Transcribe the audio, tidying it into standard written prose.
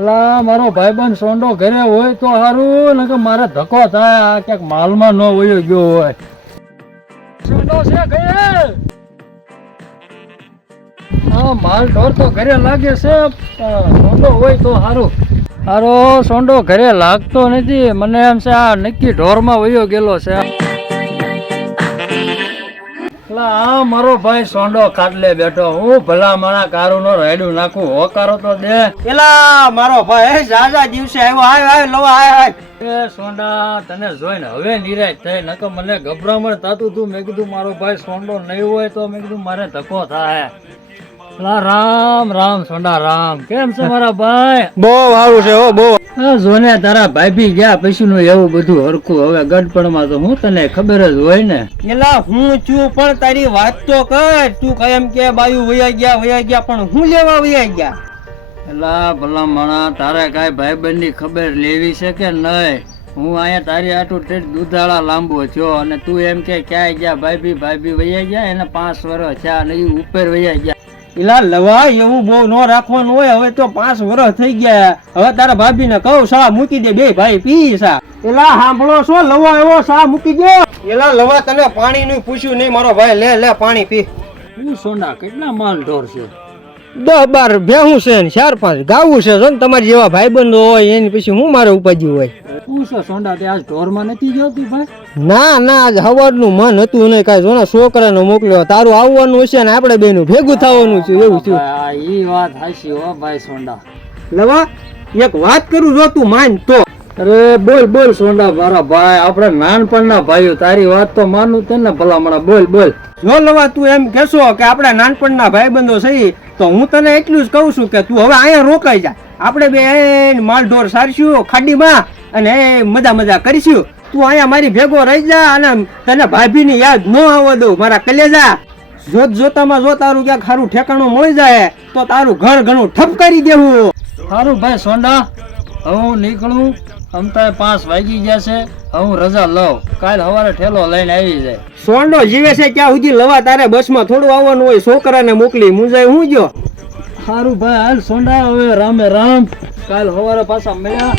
એલા મારો ભાઈબંધ સોંડો ઘરે હોય તો સારું ને કે મારે ધક્કો થાય આ ક્યાંક માલમાં ન વયો ગયો હોય. સોંડો છે ઘરે? હા માલ ઢોર તો ઘરે લાગે છે પણ સોંડો હોય તો સારું. હારો સોંડો ઘરે લાગતો નથી, મને એમ છે આ નક્કી ઢોરમાં વયો ગયેલો છે. આ મારો ભાઈ સોંડો ખાટલે બેઠો, હું ભલા માણા કારું નો રાયડું નાખું, હોકારો તો દે. એલા મારો ભાઈ જાજા દિવસે આવ્યો, આય લવા આય. એ સોંડા તને જોઈને હવે નિરાશ થઈ, નકર મને ગભરામણ થતું તું. મેં કીધું મારો ભાઈ સોંડો નહીં હોય તો મેં કીધું મારે ધક્કો થાય. રામ રામ સોંડા રામ, કેમ છે મારા ભાઈ? બહુ સારું છે હો બહુ. જોને તારા ભાઈ બી ગયા પછી નું એવું બધું હરખું. હવે ગડપણમાં તો હું તને ખબર જ હોય ને. એલા હું છું પણ તારી વાત તો કર. તું કઈ એમ કે બાયુ વયા ગયા પણ હું લેવા વયા ગયા? એલા ભલા મણા તારે કાંઈ ભાઈબંધ ની ખબર લેવી છે કે નહીં? હું અહીંયા તારી આટું દૂધાળા લાંબો થયો અને તું એમ કે ક્યાંય ગયા ભાઈ વયા ગયા? એને 5 વર્ષ થયા ને ઉપર વયા ગયા. એલા લવા એવું બહુ ન રાખવાનું હોય. હવે તો 5 વર્ષ થઈ ગયા. હવે તારા ભાભી ને કહું સા મૂકી દે, બે ભાઈ પી સા. એલા સાંભળો છો, લવા એવો સા મૂકી દો. એલા લવા તને પાણી નું પૂછ્યું નહીં મારો ભાઈ, લે પાણી પી. શું સોના કેટલા માલ ઢોર છે? 10-12 ભેહું છે ને 4-5 ગાવું છે. જો ને તમારી જેવા ભાઈબંધો હોય એની પછી હું મારે ઉપાજી હોય. શું છે સોંડા તે આજ ઢોરમાં નથી જતું ભાઈ? ના આજ હવારનું મન હતું નહીં કાંઈ. જો ને છોકરાને મોકલ્યો, તારું આવવાનું હશે ને આપણે બેનું ભેગું થવાનું છે એવું છે. ઈ વાત હાચી હો ભાઈ સોંડા. લવા એક વાત કરું જો તું માન તો. અરે બોલ સોંડા મારા ભાઈ, આપણે નાનપણના ભાઈઓ, તારી વાત તો માનું તે ને ભલામણા. બોલ. જો લવા તું એમ કહેશો કે આપણે નાનપણના ભાઈબંધો છે તો હું તને એટલું જ કહું છું કે તું હવે અહીંયા રોકાઈ જા. આપણે બે માલઢોર સારશું ખાડીમાં અને મજા કરીશું. તું અહીંયા મારી ભેગો રહી જા અને તને ભાભીની યાદ ન આવવા દઉં મારા કલેજા. જોતામાં જો તારું ક્યાંક સારું ઠેકાણું મળી જાય તો તારું ઘર ઘણું ઠપ કરી દેવું. સારું ભાઈ સોંડા, હવે હું નીકળું. અમતા 5 વાગી ગયા છે, હવે હું રજા લઉં. કાલ સવારે ઠેલો લઈને આવી જાય. સોંડો જીવે છે ત્યાં સુધી લવા તારે બસમાં થોડું આવવાનું હોય. છોકરાને મોકલી મુંજાય હું ગયો. સારું ભાઈ હાલ સોંડા, હવે રામે રામ. કાલ સવારે પાછા મળ્યા.